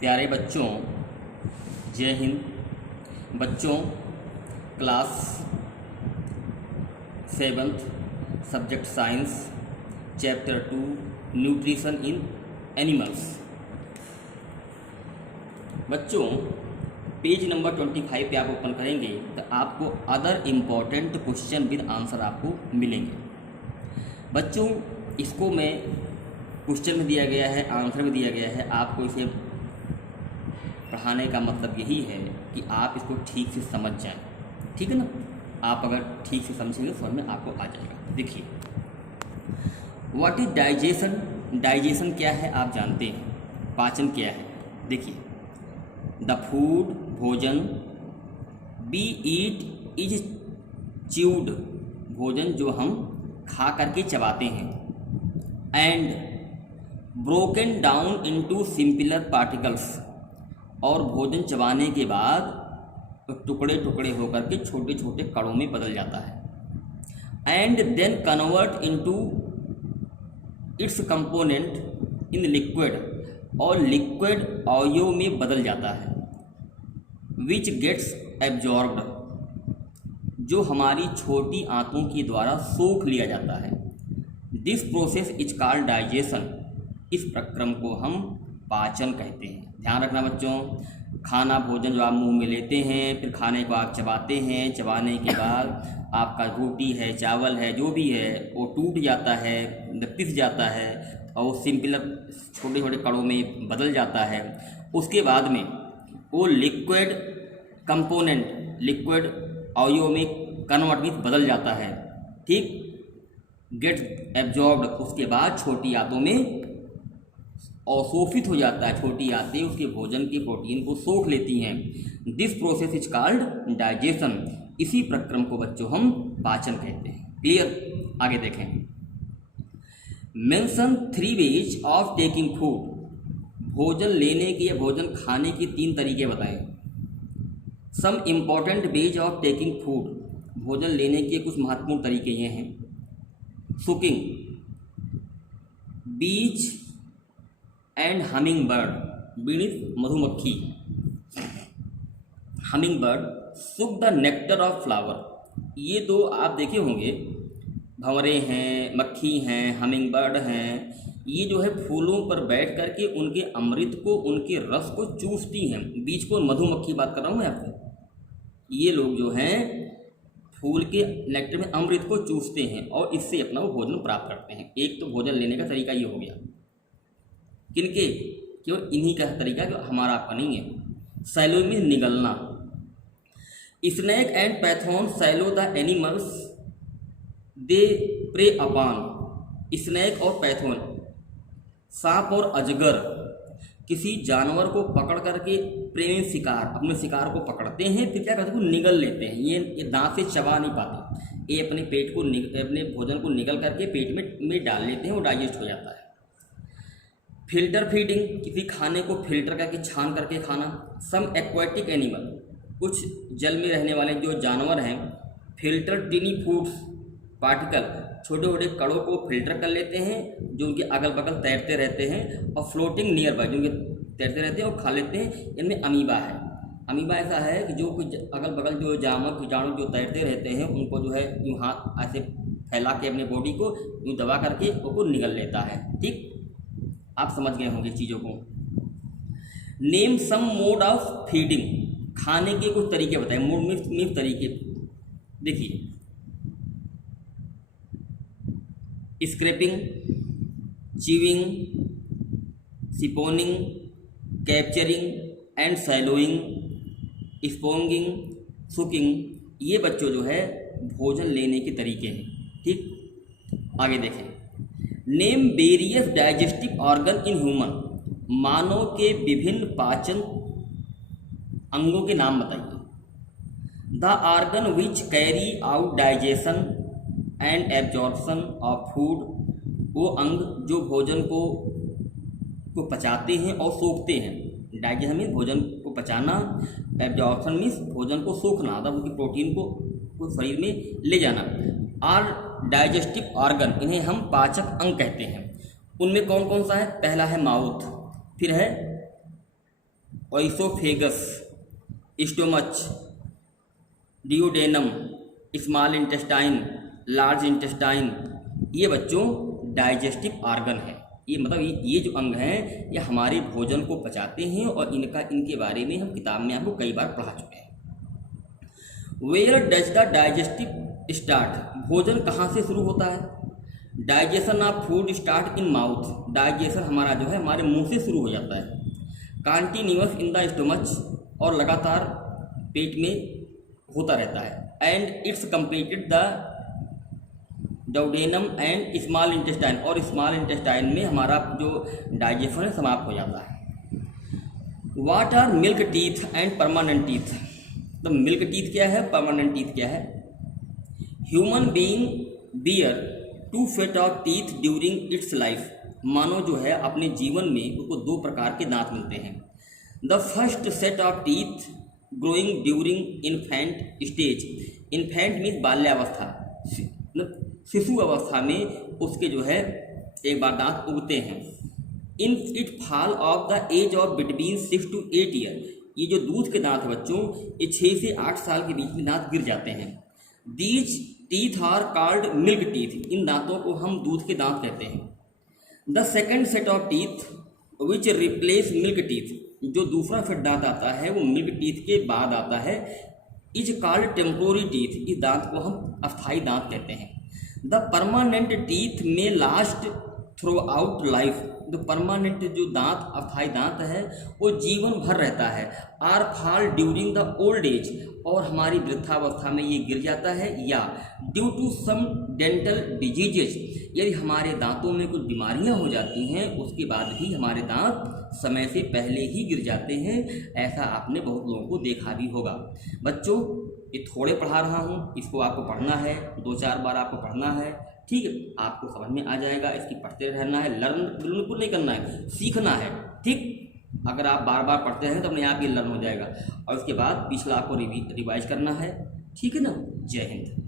प्यारे बच्चों, जय हिंद। बच्चों, class 7th subject science, chapter 2 nutrition in animals. बच्चों, पेज नंबर 25 पे आप ओपन करेंगे तो आपको other important question with answer आपको मिलेंगे। बच्चों, इसको मैं क्वेश्चन में दिया गया है, आंसर में दिया गया है। आपको इसे पढ़ाने का मतलब यही है कि आप इसको ठीक से समझ जाएं, ठीक है ना। आप अगर ठीक से समझेंगे समझ में आपको आ जाएगा। देखिए, व्हाट इज डाइजेशन। डाइजेशन क्या है आप जानते हैं, पाचन क्या है। देखिए, द फूड भोजन बी ईट इज च्यूड, भोजन जो हम खा करके चबाते हैं, and broken down into simpler particles, और भोजन चबाने के बाद टुकड़े टुकड़े होकर के छोटे छोटे कणों में बदल जाता है, and then convert into its component in liquid, और लिक्विड अवयव में बदल जाता है, विच गेट्स एब्जॉर्ब्ड, जो हमारी छोटी आंतों के द्वारा सोख लिया जाता है। This process is called digestion, इस प्रक्रम को हम पाचन कहते हैं। ध्यान रखना बच्चों, खाना भोजन जो आप मुंह में लेते हैं, फिर खाने को आप चबाते हैं, चबाने के बाद आपका रोटी है, चावल है, जो भी है वो टूट जाता है, पिस जाता है, और वो सिंपलर छोटे छोटे कणों में बदल जाता है। उसके बाद में वो लिक्विड कंपोनेंट, लिक्विड अवयव में कन्वर्ट में बदल जाता है, ठीक। गेट्स एब्जॉर्ब्ड, उसके बाद छोटी आंतों में अवशोषित हो जाता है। छोटी आंतें उसके भोजन के प्रोटीन को सोख लेती हैं। This process is called digestion, इसी प्रक्रम को बच्चों हम पाचन कहते हैं। क्लियर। आगे देखें, mention 3 veg of taking food, भोजन लेने के या भोजन खाने के 3 तरीके बताएं। Some important ways of taking food, भोजन लेने के कुछ महत्वपूर्ण तरीके ये हैं। सुकिंग, बीज एंड हमिंग बर्ड, बीनिस मधुमक्खी, हमिंग बर्ड सुक द नेक्टर ऑफ फ्लावर। ये दो आप देखे होंगे, भंवरे हैं, मक्खी हैं, हमिंग बर्ड हैं, ये जो है फूलों पर बैठ करके उनके अमृत को, उनके रस को चूसती हैं। बीज को मधुमक्खी बात कर रहा हूँ मैं आपको। ये लोग जो हैं फूल के नेक्टर में अमृत को चूसते हैं और इससे अपना वो भोजन प्राप्त करते हैं। एक तो भोजन लेने का तरीका ये हो गया, किनके, केवल इन्हीं का तरीका जो हमारा आपका नहीं है। सैलो में निगलना, snake and python swallow the animals they prey upon. Snake और पैथॉन, सांप और अजगर किसी जानवर को पकड़ करके प्रेम शिकार, अपने शिकार को पकड़ते हैं, फिर क्या करते हैं, निगल लेते हैं। ये दांत से चबा नहीं पाते, ये अपने पेट को, अपने भोजन को निगल करके पेट में डाल लेते हैं, वो डाइजेस्ट हो जाता है। फिल्टर फीडिंग, किसी खाने को फिल्टर करके छान करके खाना। सम एक्वाटिक एनिमल, कुछ जल में रहने वाले जो जानवर हैं, फिल्टर टिनी फूड्स पार्टिकल, छोटे छोटे कणों को फिल्टर कर लेते हैं जो उनके अगल बगल तैरते रहते हैं, और फ्लोटिंग नियर बाय, जो उनके तैरते रहते हैं और खा लेते हैं। इनमें अमीबा है। अमीबा ऐसा है कि जो कुछ अगल बगल जो जानवर कीटाणु जो तैरते रहते हैं उनको जो है यूँ हाथ ऐसे फैला के अपने बॉडी को यूँ दबा करके उनको निगल लेता है, ठीक। आप समझ गए होंगे चीज़ों को। Name some mode of feeding, खाने के कुछ तरीके बताएं। मोड मीन्स तरीके। देखिए, scraping, chewing, siphoning, capturing and swallowing, sponging, sucking, ये बच्चों जो है भोजन लेने के तरीके हैं, ठीक। आगे देखें, name various digestive organ in human, मानव के विभिन्न पाचन अंगों के नाम बताइए। The organ which carry out digestion and absorption of food, वो अंग जो भोजन को पचाते हैं और सोखते हैं। डाइजेशन मीन्स भोजन को पचाना, एब्जॉर्प्शन मीन्स भोजन को सोखना, मतलब उनकी प्रोटीन को शरीर में ले जाना। और डाइजेस्टिव ऑर्गन, इन्हें हम पाचक अंग कहते हैं। उनमें कौन कौन सा है? पहला है माउथ, फिर है oesophagus, stomach, duodenum, small intestine, large intestine, ये बच्चों डाइजेस्टिव ऑर्गन है। ये मतलब ये जो अंग हैं ये हमारे भोजन को पचाते हैं और इनके बारे में हम किताब में आपको कई बार पढ़ा चुके हैं। Where does the digestive start, भोजन कहाँ से शुरू होता है? Digestion of food start in mouth, digestion हमारा जो है हमारे मुंह से शुरू हो जाता है। कंटिन्यूअस इन द स्टोमच, और लगातार पेट में होता रहता है। And it's completed the duodenum and small intestine, और स्मॉल इंटेस्टाइन में हमारा जो डाइजेशन है समाप्त हो जाता है। What are milk teeth and permanent teeth, तो मिल्क टीथ क्या है, परमानेंट टीथ क्या है? Human being bear 2 set of teeth during its life, मानव जो है अपने जीवन में उसको 2 प्रकार के दांत मिलते हैं। The first set of teeth growing during infant stage, infant means बाल्यावस्था, शिशु अवस्था में उसके जो है एक बार दांत उगते हैं। In it fall off the age of between 6 to 8 year, ये जो दूध के दांत है बच्चों ये 6 से 8 साल के बीच में दांत गिर जाते हैं। These teeth are called milk teeth, इन दांतों को हम दूध के दांत कहते हैं। The second set of teeth which replace milk teeth, जो दूसरा सेट दांत आता है वो मिल्क टीथ के बाद आता है, इज कॉल्ड टेम्पोररी टीथ, इस दांत को हम अस्थायी दांत कहते हैं। द परमानेंट टीथ में लास्ट थ्रू आउट लाइफ, जो परमानेंट जो दांत अस्थायी दांत है वो जीवन भर रहता है। Are fall during the old age, और हमारी वृद्धावस्था में ये गिर जाता है। या due to some dental diseases, यदि हमारे दांतों में कुछ बीमारियां हो जाती हैं उसके बाद भी हमारे दांत समय से पहले ही गिर जाते हैं। ऐसा आपने बहुत लोगों को देखा भी होगा। बच्चों ये थोड़े पढ़ा रहा हूँ, इसको आपको पढ़ना है, 2-4 बार आपको पढ़ना है, ठीक है, आपको समझ में आ जाएगा। इसकी पढ़ते रहना है, लर्न बिल्कुल नहीं करना है, सीखना है, ठीक। अगर आप बार बार पढ़ते हैं तो अपने आप ये लर्न हो जाएगा, और उसके बाद पिछला आपको रिवाइज करना है, ठीक है ना। जय हिंद।